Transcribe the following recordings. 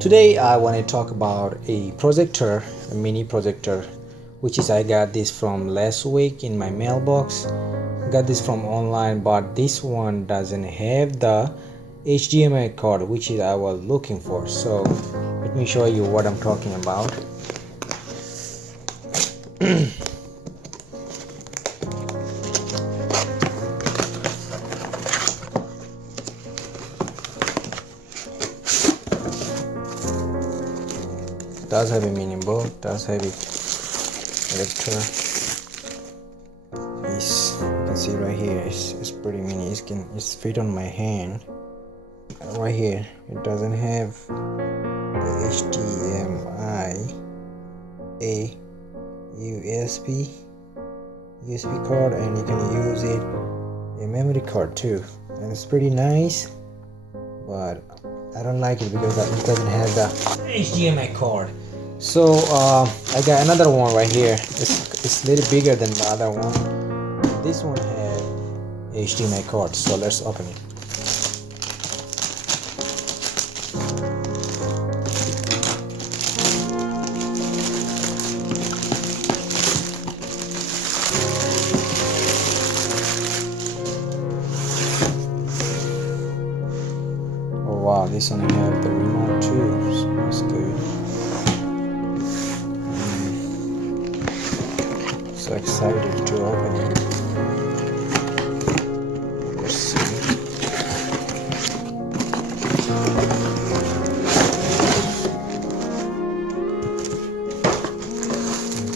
Today I want to talk about a projector, a mini projector, which is I got this from last week in my mailbox. Got this from online, but this one doesn't have the HDMI cord, which is I was looking for. So let me show you what I'm talking about. Does have a mini board, does have a adapter. It's, you can see right here, it's pretty mini. It's fit on my hand. Right here, it doesn't have the HDMI, a USB card, and you can use it a memory card too, and it's pretty nice, but I don't like it because it doesn't have the HDMI cord. So I got another one right here. It's a little bigger than the other one. This one has HDMI cord, so let's open it. Oh wow, this one have the remote too, so that's good. So excited to open it. Let's see.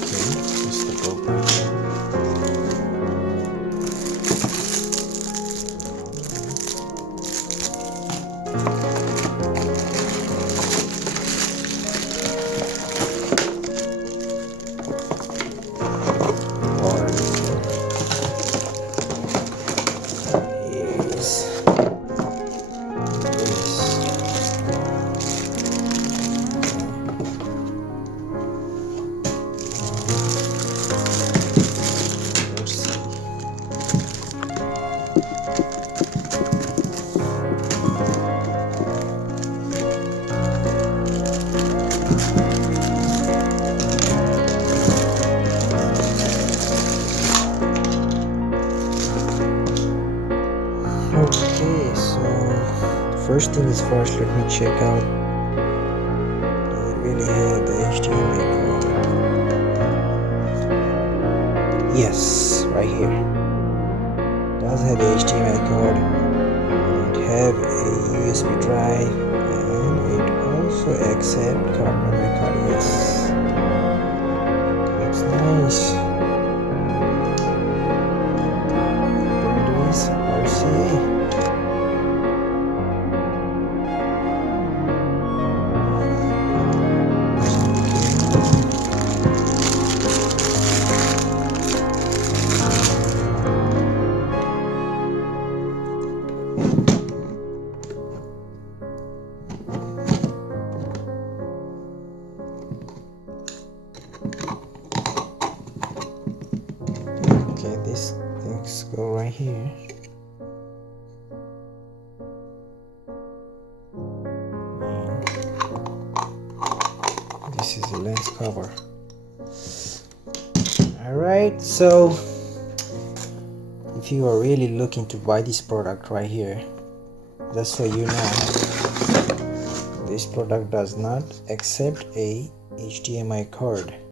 Okay, that's the program. Okay, so first thing is first, let me check out, does it really have the HDMI cord? Yes, right here. It does have the HDMI cord. It have a USB drive, and it also accepts card memory card. Yes, looks nice. There it is, RCA. Okay, these things go right here. And this is the lens cover. Alright, so if you are really looking to buy this product right here, just so you know, this product does not accept a HDMI cord.